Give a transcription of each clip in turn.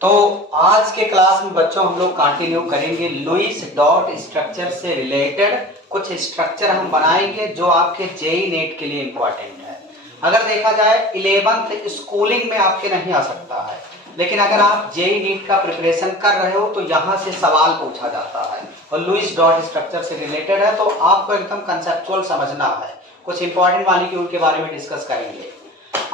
तो आज के क्लास में बच्चों हम लोग कंटिन्यू करेंगे लुईस डॉट स्ट्रक्चर से रिलेटेड कुछ स्ट्रक्चर हम बनाएंगे जो आपके जेई नेट के लिए इम्पोर्टेंट है। अगर देखा जाए 11th स्कूलिंग में आपके नहीं आ सकता है, लेकिन अगर आप जेई नीट का प्रिपरेशन कर रहे हो तो यहाँ से सवाल पूछा जाता है और लुईस डॉट स्ट्रक्चर से रिलेटेड है, तो आपको एकदम कंसेप्चुअल समझना है। कुछ इंपॉर्टेंट मॉलिक्यूल के बारे में डिस्कस करेंगे।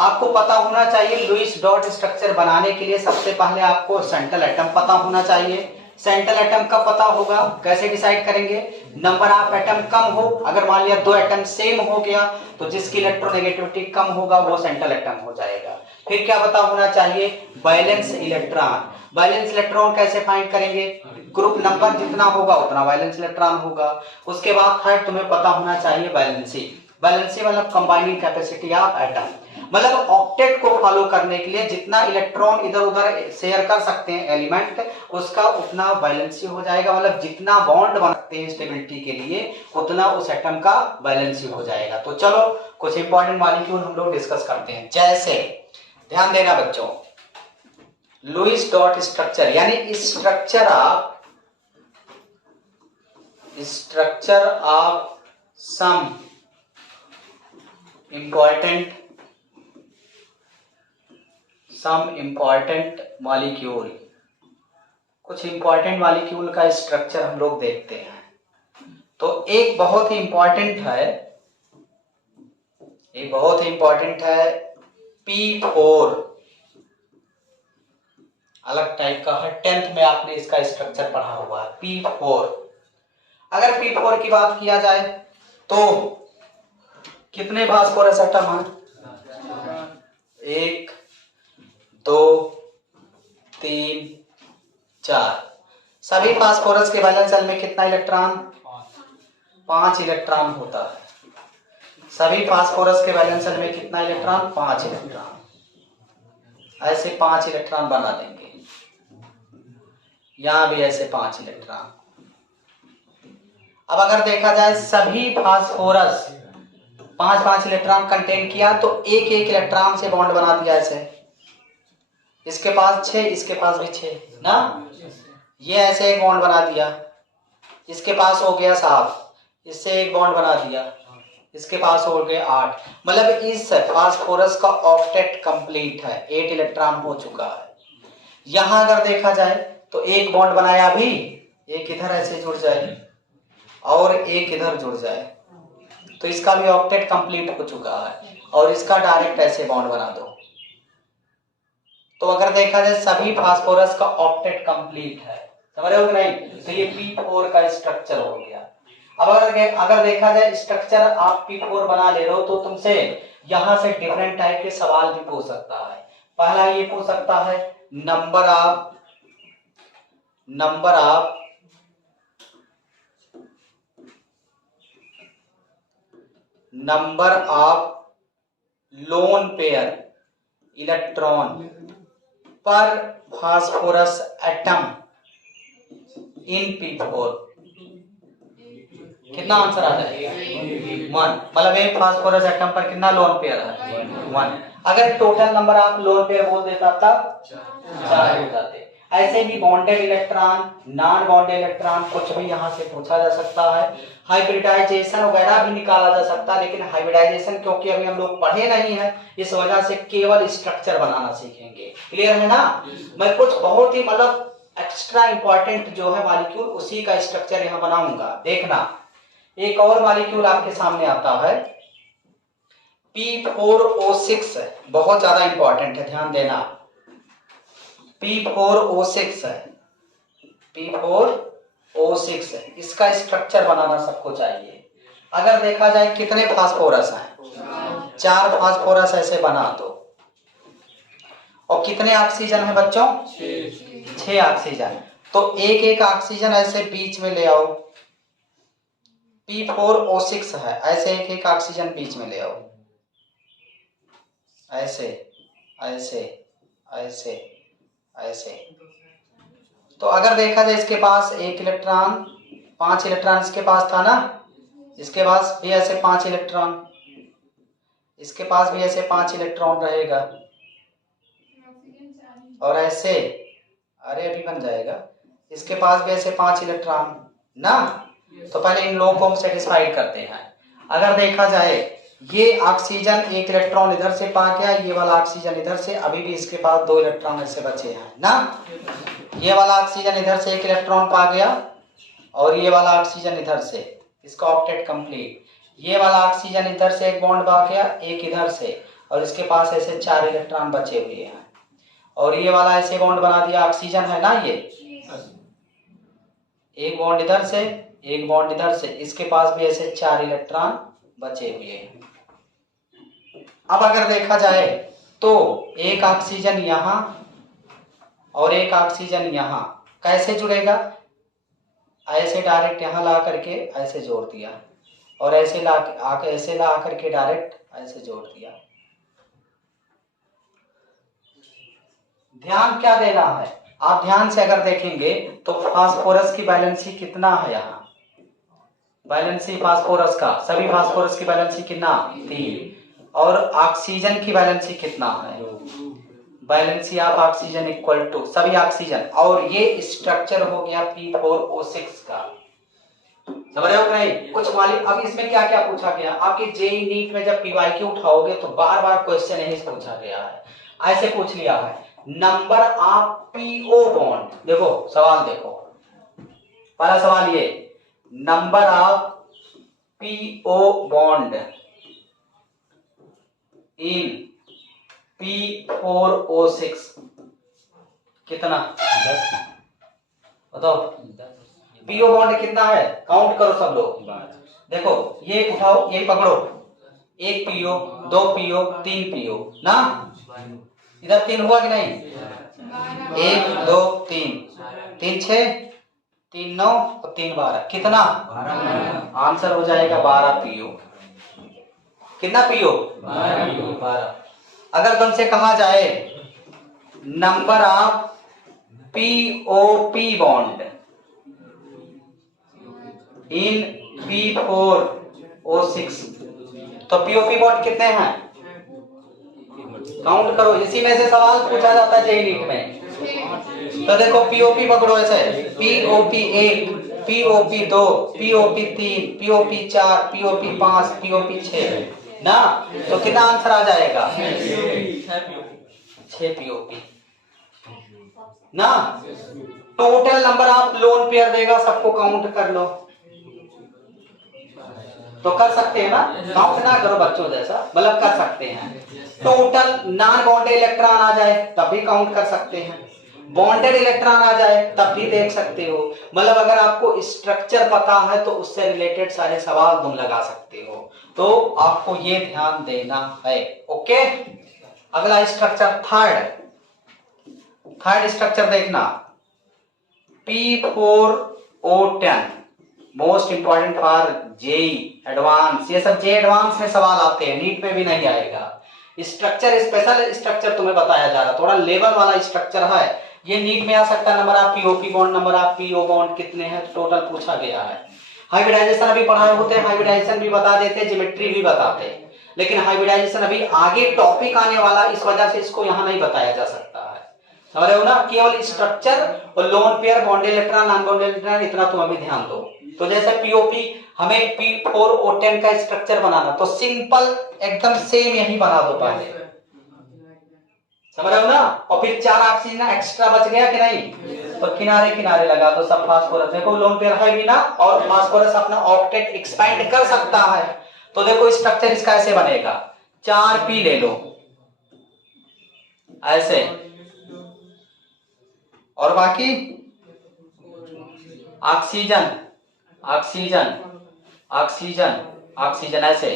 आपको पता होना चाहिए लुईस डॉट स्ट्रक्चर बनाने के लिए सबसे पहले आपको सेंट्रल एटम पता होना चाहिए। सेंट्रल एटम कब पता होगा, कैसे डिसाइड करेंगे? नंबर ऑफ एटम कम हो, अगर मान लिया 2 एटम सेम हो गया तो जिसकी इलेक्ट्रोनेगेटिविटी कम होगा वो सेंट्रल एटम हो जाएगा। फिर क्या पता होना चाहिए? Valence electron. वैलेंस इलेक्ट्रॉन कैसे फाइंड करेंगे? ग्रुप नंबर जितना होगा उतना वैलेंस इलेक्ट्रॉन होगा। उसके बाद थर्ड तुम्हें पता होना चाहिए वैलेंसी। वैलेंसी मतलब कंबाइनिंग कैपेसिटी ऑफ एटम, मतलब ऑक्टेट को फॉलो करने के लिए जितना इलेक्ट्रॉन इधर उधर शेयर कर सकते हैं एलिमेंट, उसका उतना वैलेंसी हो जाएगा। मतलब जितना बॉन्ड बनाते हैं स्टेबिलिटी के लिए उतना उस एटम का वैलेंसी हो जाएगा। तो चलो कुछ इंपॉर्टेंट मॉलिक्यूल हम लोग डिस्कस करते हैं। जैसे ध्यान देना बच्चों, लुईस डॉट स्ट्रक्चर यानी structure of some important molecule. कुछ इंपॉर्टेंट मॉलिक्यूल का स्ट्रक्चर हम लोग देखते हैं। तो एक बहुत ही इंपॉर्टेंट है P4, अलग टाइप का है। 10th में आपने इसका स्ट्रक्चर पढ़ा हुआ है P4। अगर P4 की बात किया जाए तो कितने फास्फोरस एटम हैं? 1 2 3 4। सभी फास्फोरस के वैलेंस शेल में कितना इलेक्ट्रॉन? 5 इलेक्ट्रॉन होता है। सभी फास्फोरस के वैलेंस शेल में कितना इलेक्ट्रॉन? 5 इलेक्ट्रॉन। ऐसे 5 इलेक्ट्रॉन बना देंगे, यहां भी ऐसे 5 इलेक्ट्रॉन। अब अगर देखा जाए सभी फास्फोरस 5-5 इलेक्ट्रॉन कंटेन किया तो एक इलेक्ट्रॉन से बॉन्ड बना दिया। ऐसे इसके पास 6, इसके पास भी 6 ना, ये ऐसे एक बॉन्ड बना दिया। इसके पास हो गया 7, इससे एक बॉन्ड बना दिया, इसके पास हो गए 8। मतलब इस फास्फोरस का ऑक्टेट कंप्लीट है, 8 इलेक्ट्रॉन हो चुका है। यहां अगर देखा जाए तो एक बॉन्ड बनाया, भी एक इधर ऐसे जुड़ जाए और एक इधर जुड़ जाए तो इसका भी ऑक्टेट कंप्लीट हो चुका है, और इसका डायरेक्ट ऐसे बॉन्ड बना दो। तो अगर देखा जाए सभी फास्फोरस का ऑक्टेट कंप्लीट है, समझ रहे हो कि नहीं? तो ये P4 का स्ट्रक्चर हो गया। अब अगर देखा जाए स्ट्रक्चर आप P4 बना ले रहे हो तो तुमसे यहां से डिफरेंट टाइप के सवाल भी पूछ सकता है। पहला ये पूछ सकता है number of lone pair electron पर फास्फोरस एटम इन P4। कितना आंसर आ जाएगा? 1। मतलब एक फास्फोरस एटम पर कितना लोन पेयर है? 1। अगर total number of lone pair बोल देता तब 4 हो जाते। ऐसे भी bonded electron, non bonded electron कुछ भी यहाँ से पूछा जा सकता है। हाइब्रिडाइजेशन वगैरह भी निकाला जा सकता है, लेकिन हाइब्रिडाइजेशन क्योंकि अभी हम लोग पढ़े नहीं है, इस वजह से केवल स्ट्रक्चर बनाना सीखेंगे। क्लियर है ना? मैं कुछ बहुत ही मतलब एक्स्ट्रा इंपॉर्टेंट जो है मॉलिक्यूल उसी का स्ट्रक्चर यहाँ बनाऊंगा। देखना, एक और मॉलिक्यूल आपके सामने आता है P4O6, बहुत ज्यादा इंपॉर्टेंट है, ध्यान देना। P4O6 है, P4O6 है। इसका स्ट्रक्चर बनाना सबको चाहिए। अगर देखा जाए कितने फास्फोरस हैं? 4 फास्फोरस ऐसे बना दो। और कितने ऑक्सीजन है बच्चों? 6 ऑक्सीजन। तो एक ऑक्सीजन ऐसे बीच में ले आओ। P4O6 है, ऐसे एक ऑक्सीजन बीच में ले आओ, ऐसे ऐसे ऐसे ऐसे। तो अगर देखा जाए इसके पास 1 इलेक्ट्रॉन, 5 इलेक्ट्रॉन इसके पास था ना, इसके पास भी ऐसे 5 इलेक्ट्रॉन, इसके पास भी ऐसे 5 इलेक्ट्रॉन रहेगा, और ऐसे अरे अभी बन जाएगा। इसके पास भी ऐसे 5 इलेक्ट्रॉन ना, तो पहले इन लोगों को हम सेटिस्फाइड करते हैं। अगर देखा जाए ये ऑक्सीजन 1 इलेक्ट्रॉन इधर से पा गया, ये वाला ऑक्सीजन इधर से, अभी भी इसके पास 2 इलेक्ट्रॉन ऐसे बचे हैं ना। ये वाला ऑक्सीजन इधर से 1 इलेक्ट्रॉन पा गया और ये वाला ऑक्सीजन इधर से, इसका ऑक्टेट कंप्लीट। ये वाला ऑक्सीजन इधर से एक बॉन्ड पा गया, एक इधर से, और इसके पास ऐसे 4 इलेक्ट्रॉन बचे हुए हैं। और ये वाला ऐसे बॉन्ड बना दिया, ऑक्सीजन है ना ये, एक बॉन्ड इधर से एक बॉन्ड इधर से, इसके पास भी ऐसे 4 इलेक्ट्रॉन बचे हुए हैं। अब अगर देखा जाए तो एक ऑक्सीजन यहां और एक ऑक्सीजन यहां, कैसे जुड़ेगा? ऐसे डायरेक्ट यहां ला करके ऐसे जोड़ दिया, और ऐसे ला करके डायरेक्ट ऐसे जोड़ दिया। ध्यान क्या देना है, आप ध्यान से अगर देखेंगे तो फास्फोरस की वैलेंसी कितना है यहाँ, वैलेंसी फास्फोरस का, सभी फास्फोरस की वैलेंसी कितना 3, और ऑक्सीजन की वैलेंसी कितना है, valency of oxygen equal to सभी ऑक्सीजन, और ये स्ट्रक्चर हो गया P4O6 का। समझ रहे हो नहीं? कुछ मालिक, अब इसमें क्या क्या पूछा गया आपके जेई नीट में, जब पीवाईक्यू उठाओगे तो बार बार क्वेश्चन यही पूछा गया है। ऐसे पूछ लिया है नंबर ऑफ पीओ बॉन्ड, देखो सवाल देखो, पहला सवाल ये, number of PO bond in P4O6 कितना, 10 बताओ। पीओ बॉन्ड कितना है, काउंट करो सब लोग। देखो ये उठाओ, ये पकड़ो, 1 पीओ, 2 पीओ, 3 पीओ ना, इधर 3 हुआ कि नहीं, 1 2 3, 3 6, 3 9 और 3 12, कितना 12, आंसर हो जाएगा 12 पीओ। कितना पीओ, 12। अगर तुमसे कहा जाए number of POP bond in P4O6, तो पीओपी बॉन्ड कितने हैं, काउंट करो, इसी में से सवाल पूछा जाता है जेईई नीट में। तो देखो पीओपी पकड़ो ऐसे, POP 1, POP 2, POP 3, POP 4, POP 5, POP 6 ना, तो कितना आंसर आ जाएगा, 6 पीओपी ना। टोटल नंबर आप लोन पेयर देगा, सबको काउंट कर लो, तो कर सकते हैं ना, काउंट ना करो बच्चों जैसा, मतलब कर सकते हैं। टोटल नॉन बॉन्डेड इलेक्ट्रॉन आ जाए तब भी काउंट कर सकते हैं, बॉन्डेड इलेक्ट्रॉन आ जाए तब भी देख सकते हो। मतलब अगर आपको स्ट्रक्चर पता है तो उससे रिलेटेड सारे सवाल तुम लगा सकते हो, तो आपको ये ध्यान देना है। ओके, अगला स्ट्रक्चर थर्ड स्ट्रक्चर देखना, P4O10, most important for JEE advance, ये सब जे एडवांस में सवाल आते हैं, नीट में भी नहीं आएगा। स्ट्रक्चर स्पेशल स्ट्रक्चर तुम्हें बताया जा रहा, थोड़ा लेवल वाला स्ट्रक्चर है, ये नीट में आ सकता है। Number of POP bond, number of PO bond कितने हैं टोटल पूछा गया है। हाइब्रिडाइजेशन अभी पढ़ाए होते हैं, हाइब्रिडाइजेशन भी बता देते, ज्योमेट्री भी बताते, लेकिन हाइब्रिडाइजेशन अभी आगे टॉपिक आने वाला, इस वजह से इसको यहाँ नहीं बताया जा सकता है। समझ रहे हो ना, केवल स्ट्रक्चर और lone pair, bonded electron, non bonded electron, इतना तुम अभी ध्यान दो। तो जैसे पीओपी, हमें P4O10 का स्ट्रक्चर बनाना, तो सिंपल एकदम सेम यही बना दो पहले, समझ रहे हो ना, और फिर 4 ऑक्सीजन एक्स्ट्रा बच गया कि नहीं, तो किनारे किनारे लगा दो सब फास्फोरस। देखो लोन पेयर है भी ना, और फास्फोरस अपना ऑक्टेट एक्सपैंड कर सकता है, तो देखो स्ट्रक्चर इसका ऐसे बनेगा, 4P ले लो ऐसे, और बाकी ऑक्सीजन ऑक्सीजन ऑक्सीजन ऑक्सीजन ऐसे,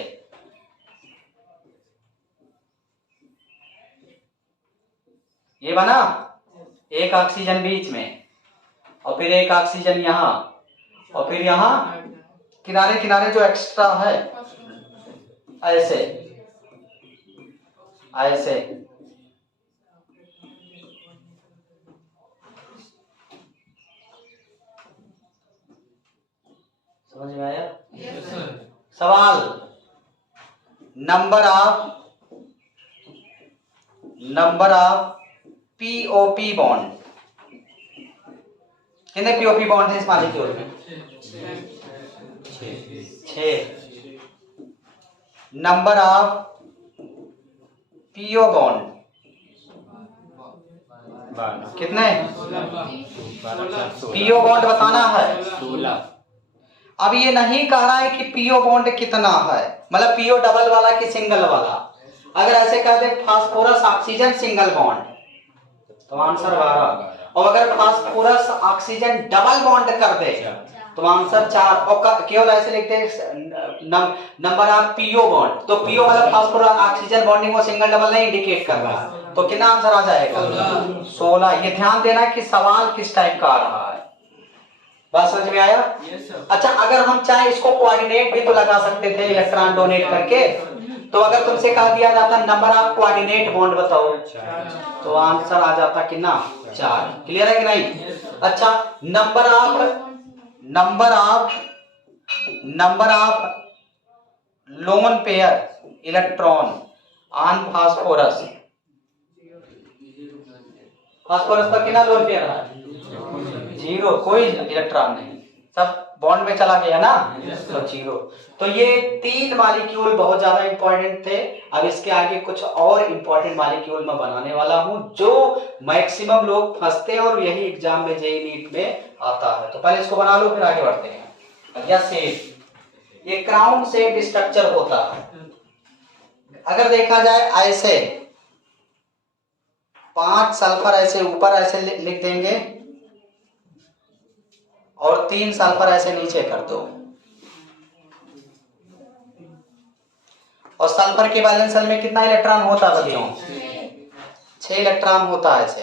ये बना, एक ऑक्सीजन बीच में, और फिर एक ऑक्सीजन यहां, और फिर यहां किनारे किनारे जो एक्स्ट्रा है ऐसे ऐसे। समझ में आया? yes, सवाल, नंबर ऑफ पीओपी बॉन्ड कितने पीओपी बॉन्ड है इस मॉलिक्यूल में? 6। नंबर ऑफ पीओ बॉन्ड कितने? पीओ बॉन्ड बताना है 16। अब ये नहीं कह रहा है कि पीओ बॉन्ड कितना है, मतलब पीओ डबल वाला कि सिंगल वाला। अगर ऐसे कह दे फास्फोरस ऑक्सीजन सिंगल बॉन्ड तो आंसर 12, और अगर फास्फोरस ऑक्सीजन डबल बॉन्ड कर दे तो आंसर 4, और केवल ऐसे लिखते हैं नंबर ऑफ पीओ बॉन्ड, तो पीओ मतलब फास्फोरस ऑक्सीजन बॉन्डिंग वो सिंगल डबल नहीं इंडिकेट कर रहा, तो कितना आंसर आ जाएगा? 16। ये ध्यान देना कि सवाल किस टाइप का आ रहा है। बात समझ में आया? अच्छा, अगर हम चाहे इसको कोऑर्डिनेट भी तो लगा सकते थे इलेक्ट्रॉन डोनेट करके, तो अगर तुमसे कह दिया जाता नंबर ऑफ कोऑर्डिनेट बॉन्ड बताओ तो आंसर आ जाता कितना? 4। क्लियर है कि नहीं? अच्छा, number of lone pair electron on phosphorus, phosphorus पर कितना लोन पेयर है? 0, कोई इलेक्ट्रॉन नहीं, सब बॉन्ड में चला गया ना, तो 0। तो ये 3 मॉलिक्यूल बहुत ज्यादा इंपॉर्टेंट थे। अब इसके आगे कुछ और इंपॉर्टेंट मॉलिक्यूल मैं बनाने वाला हूं जो मैक्सिमम लोग फंसते हैं और यही एग्जाम में जेईई नीट में आता है। तो पहले इसको बना लो, फिर आगे बढ़ते हैं। या शेप, ये क्राउन शेप स्ट्रक्चर होता है। अगर देखा जाए ऐसे 5 सल्फर ऐसे ऊपर ऐसे लिख देंगे और 3 सल्फर ऐसे नीचे कर दो, और सल्फर के वैलेंस शेल में कितना इलेक्ट्रॉन होता है बच्चों? 6 इलेक्ट्रॉन होता है ऐसे।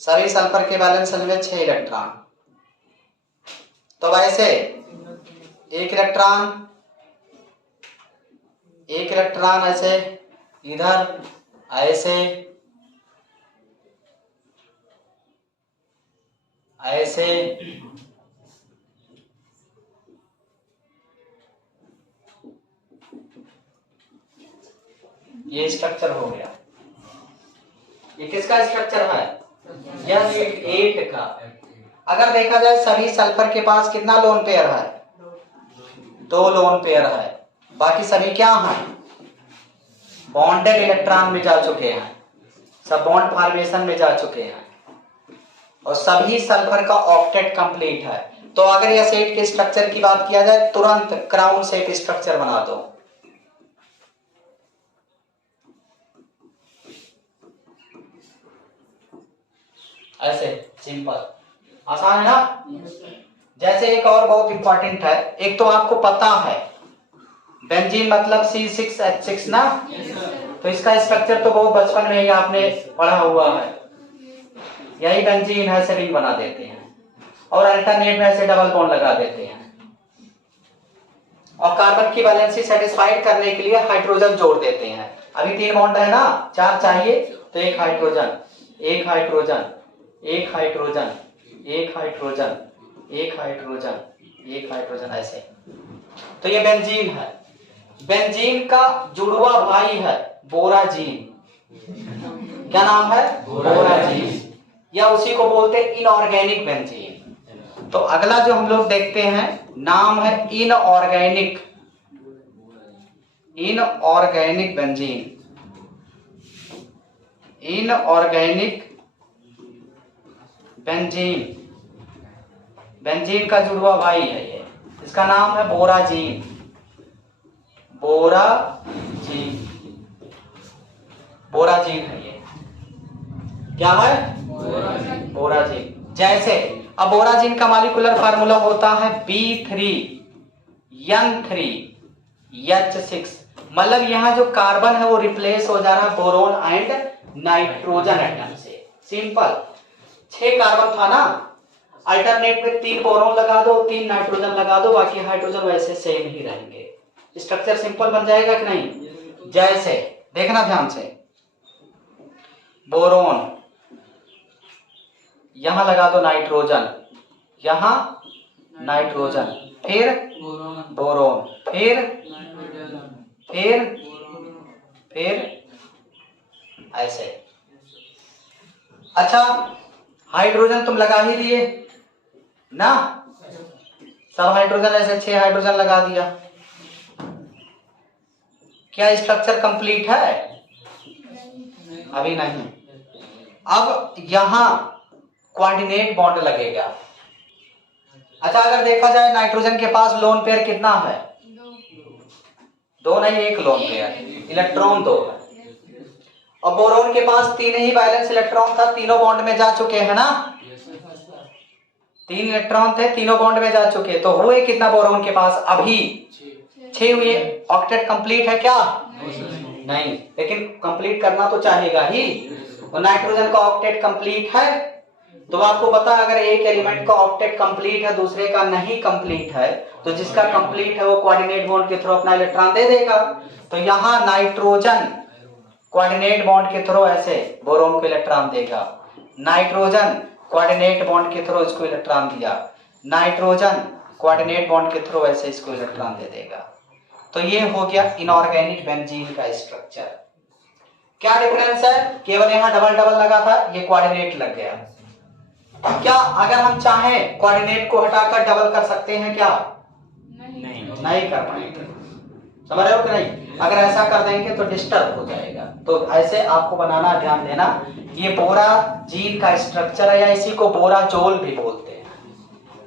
सभी सल्फर के वैलेंस शेल में 6 इलेक्ट्रॉन। तो वैसे एक इलेक्ट्रॉन ऐसे इधर ऐसे ऐसे ये स्ट्रक्चर हो गया। ये किसका स्ट्रक्चर है? यह 8 का। अगर देखा जाए सभी सल्फर के पास कितना लोन पेयर है? 2 लोन पेयर है। बाकी सभी क्या हैं? बॉन्डेड इलेक्ट्रॉन में जा चुके हैं, सब बॉन्ड फॉर्मेशन में जा चुके हैं, और सभी सल्फर का ऑक्टेट कंप्लीट है। तो अगर यह सेट के स्ट्रक्चर की बात किया जाए, तुरंत क्राउन शेप स्ट्रक्चर बना दो। ऐसे सिंपल, आसान है ना? जैसे एक और बहुत इंपॉर्टेंट है, एक तो आपको पता है बेंजीन मतलब C6H6 ना, तो इसका स्ट्रक्चर तो बहुत बचपन में ही आपने पढ़ा हुआ है। यही बेंजीन है, ऐसे रिंग बना देते हैं और अल्टरनेट में ऐसे डबल बॉन्ड लगा देते हैं, और कार्बन की वैलेंसी सेटिस्फाइड करने के लिए हाइड्रोजन जोड़ देते हैं। अभी 3 बॉन्ड है ना, 4 चाहिए, तो एक हाइड्रोजन, एक हाइड्रोजन, एक हाइड्रोजन, एक हाइड्रोजन, एक हाइड्रोजन, एक हाइड्रोजन, ऐसे। तो ये बेंजीन है। बेंजीन का जुड़वा भाई है बोराजीन। क्या नाम है? बोराजीन, या उसी को बोलते हैं इनऑर्गेनिक बेंजीन। तो अगला जो हम लोग देखते हैं नाम है इनऑर्गेनिक बेंजीन। इनऑर्गेनिक बेंजीन का जुड़वा भाई है ये, इसका नाम है बोराजीन। बोराजीन है ये। क्या है? बोराजीन। जैसे अब बोराजीन का मॉलिक्यूलर फार्मूला होता है B3N3H6, मतलब यहाँ जो कार्बन है वो रिप्लेस हो जा रहा है बोरोन एंड नाइट्रोजन एटम से। सिंपल, 6 कार्बन था ना, अल्टरनेट में 3 बोरोन लगा दो, 3 नाइट्रोजन लगा दो, बाकी हाइड्रोजन वैसे सेम ही रहेंगे। स्ट्रक्चर सिंपल बन जाएगा कि नहीं? जैसे देखना ध्यान से, बोरोन, यहां लगा दो नाइट्रोजन, यहां नाइट्रोजन, फिर बोरोन, फिर ऐसे। अच्छा, हाइड्रोजन तुम लगा ही दिए ना, सब हाइड्रोजन ऐसे 6 हाइड्रोजन लगा दिया। क्या स्ट्रक्चर कंप्लीट है? अभी नहीं। अब यहां कोऑर्डिनेट बॉन्ड लगेगा। अच्छा, अगर देखा जाए नाइट्रोजन के पास लोन पेयर कितना है? दो नहीं, एक लोन पेयर, इलेक्ट्रॉन 2 है। और बोरोन के पास 3 ही बैलेंस इलेक्ट्रॉन था, तीनों बॉन्ड में जा चुके हैं ना, 3 इलेक्ट्रॉन थे, तीनों बॉन्ड में जा चुके। तो हुए कितना बोरोन के पास? अभी 6 हुए। ऑक्टेट कंप्लीट है क्या? नहीं, लेकिन कंप्लीट करना तो चाहेगा ही। और नाइट्रोजन का ऑक्टेट कंप्लीट है, तो आपको पता है अगर एक एलिमेंट का ऑक्टेट कंप्लीट है, दूसरे का नहीं कंप्लीट है, तो जिसका कंप्लीट है वो कोऑर्डिनेट बॉन्ड के थ्रू अपना इलेक्ट्रॉन दे देगा। तो यहाँ नाइट्रोजन कोऑर्डिनेट बॉन्ड के थ्रू ऐसे बोरोन को इलेक्ट्रॉन देगा, नाइट्रोजन कोऑर्डिनेट बॉन्ड के थ्रू इसको इलेक्ट्रॉन दिया, नाइट्रोजन कोऑर्डिनेट बॉन्ड के थ्रू ऐसे इसको इलेक्ट्रॉन दे देगा। तो ये हो गया इनऑर्गेनिक बेंजीन का स्ट्रक्चर। क्या डिफरेंस है? केवल यहाँ डबल डबल लगा था, ये कोऑर्डिनेट लग गया। क्या अगर हम चाहें कोऑर्डिनेट को हटाकर डबल कर सकते हैं क्या? नहीं कर पाएंगे। समझ रहे हो कि नहीं? अगर ऐसा कर देंगे तो डिस्टर्ब हो जाएगा। तो ऐसे आपको बनाना, ध्यान देना। ये बोरा जीन का स्ट्रक्चर है, या इसी को बोराजोल भी बोलते हैं।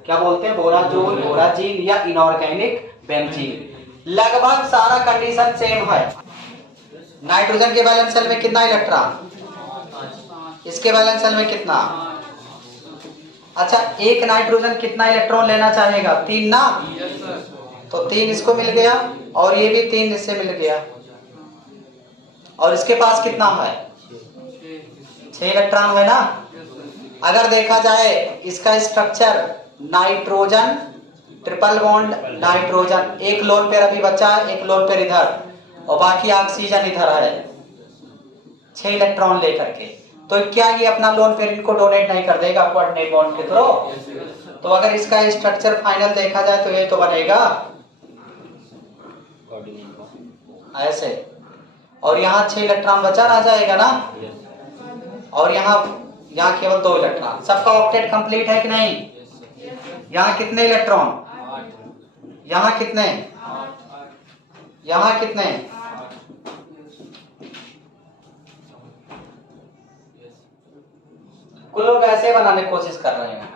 क्या बोलते हैं? बोराजोल, बोराजीन या इनऑर्गेनिक बेंजीन। लगभग सारा कंडीशन सेम है। नाइट्रोजन के वैलेंस शेल में कितना इलेक्ट्रॉन? इसके वैलेंस शेल में कितना? अच्छा, एक नाइट्रोजन कितना इलेक्ट्रॉन लेना चाहेगा? 3 ना, तो 3 इसको मिल गया, और ये भी 3 इससे मिल गया। और इसके पास कितना है? 6 इलेक्ट्रॉन है ना। अगर देखा जाए इसका structure, nitrogen triple bond nitrogen, एक लोन पेयर अभी बचा है, एक लोन पेयर इधर, और बाकी ऑक्सीजन इधर है 6 इलेक्ट्रॉन लेकर के। तो क्या ये अपना लोन पेयर इनको डोनेट नहीं कर देगा कोऑर्डिनेट बॉन्ड के थ्रू? तो अगर इसका स्ट्रक्चर फाइनल देखा जाए तो ये तो बनेगा ऐसे, और यहाँ 6 इलेक्ट्रॉन बचा रह जाएगा ना, और यहाँ केवल 2 इलेक्ट्रॉन। सबका ऑक्टेट कंप्लीट है कि नहीं? यहाँ कितने इलेक्ट्रॉन? यहाँ कितने? यहाँ कितने? कुछ लोग ऐसे बनाने की कोशिश कर रहे हैं।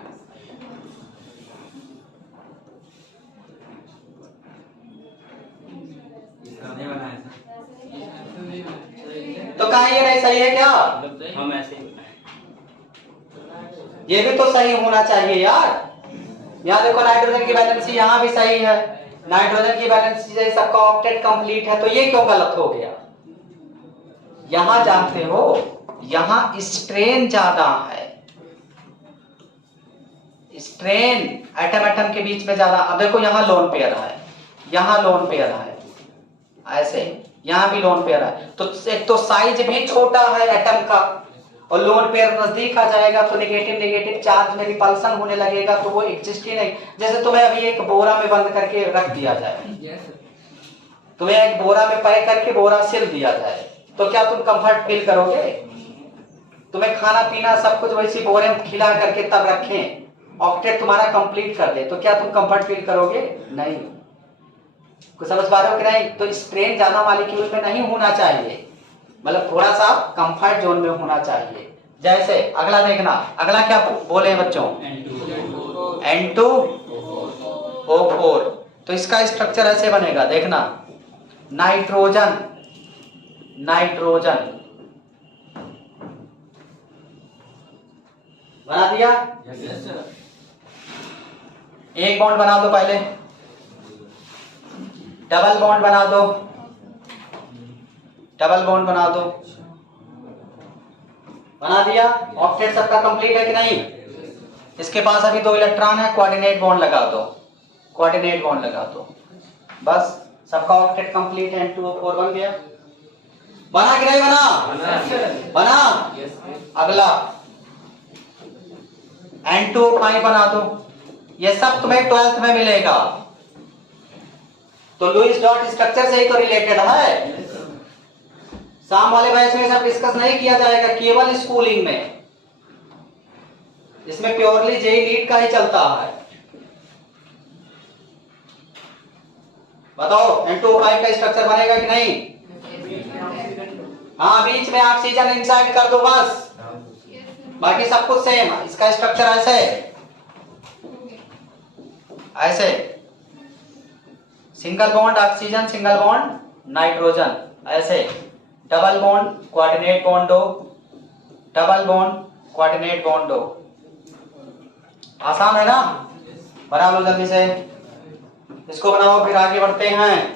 तो कहा ये नहीं सही है क्या? हम ऐसे ये भी तो सही होना चाहिए यार। यहाँ देखो नाइट्रोजन की वैलेंसी यहाँ भी सही है, नाइट्रोजन की वैलेंसी से सबका ऑक्टेट कंप्लीट है, तो ये क्यों गलत हो गया? यहाँ जानते हो, यहाँ स्ट्रेन ज्यादा है, स्ट्रेन एटम एटम के बीच में ज्यादा। अब देखो यहाँ लोन पेयर है, यहाँ लोन पेयर है, ऐसे यहाँ भी लोन पेयर है, तो एक तो साइज भी छोटा है एटम का, और लोन पेयर नजदीक आ जाएगा तो नेगेटिव नेगेटिव चार्ज में रिपल्सन होने लगेगा, तो वो एग्जिस्ट ही नहीं। जैसे तुम्हें अभी एक बोरा में बंद करके रख दिया जाए, तुम्हें एक बोरा में पैक करके बोरा सिल दिया जाए, तो क्या तुम कंफर्ट फील करोगे? तुम्हें खाना पीना सब कुछ वैसी बोरे में खिला करके तब रखें, ऑक्टेट तुम्हारा कंप्लीट कर दे, तो क्या तुम कंफर्ट फील करोगे? नहीं। कुछ समझ पा रहे हो कि नहीं? तो स्ट्रेन ज्यादा मॉलिक्यूल में नहीं होना चाहिए, मतलब थोड़ा सा कंफर्ट जोन में होना चाहिए। जैसे अगला देखना, अगला क्या बोले बच्चों? N2O4। तो इसका स्ट्रक्चर ऐसे बनेगा, देखना, नाइट्रोजन नाइट्रोजन बना दिया। एक बॉन्ड बना दो, पहले डबल बॉन्ड बना दो, डबल बॉन्ड बना दो, बना दिया। ऑक्टेट सबका कंप्लीट है कि नहीं? इसके पास अभी 2 इलेक्ट्रॉन है, कोऑर्डिनेट बॉन्ड लगा दो, कोऑर्डिनेट बॉन्ड लगा दो, बस सबका ऑक्टेट कंप्लीट है। N2O4 बन गया। बना कि नहीं बना? बना। अगला N2O5 बना दो। ये सब तुम्हें 12th में मिलेगा, तो लुईस डॉट स्ट्रक्चर से ही तो रिलेटेड है। शाम वाले बैच में सब डिस्कस नहीं किया जाएगा, केवल स्कूलिंग में। इसमें प्योरली जेई नीट का ही चलता है। बताओ N2O5 का स्ट्रक्चर बनेगा कि नहीं? हाँ, बीच में ऑक्सीजन इंसर्ट कर दो बस, बाकी सब कुछ सेम। इसका स्ट्रक्चर ऐसे ऐसे, single bond oxygen, single bond nitrogen, ऐसे डबल बॉन्ड कोऑर्डिनेट बॉन्ड दो, डबल बॉन्ड कोऑर्डिनेट बॉन्ड दो। आसान है ना? बना लो जल्दी से, इसको बनाओ फिर आगे बढ़ते हैं।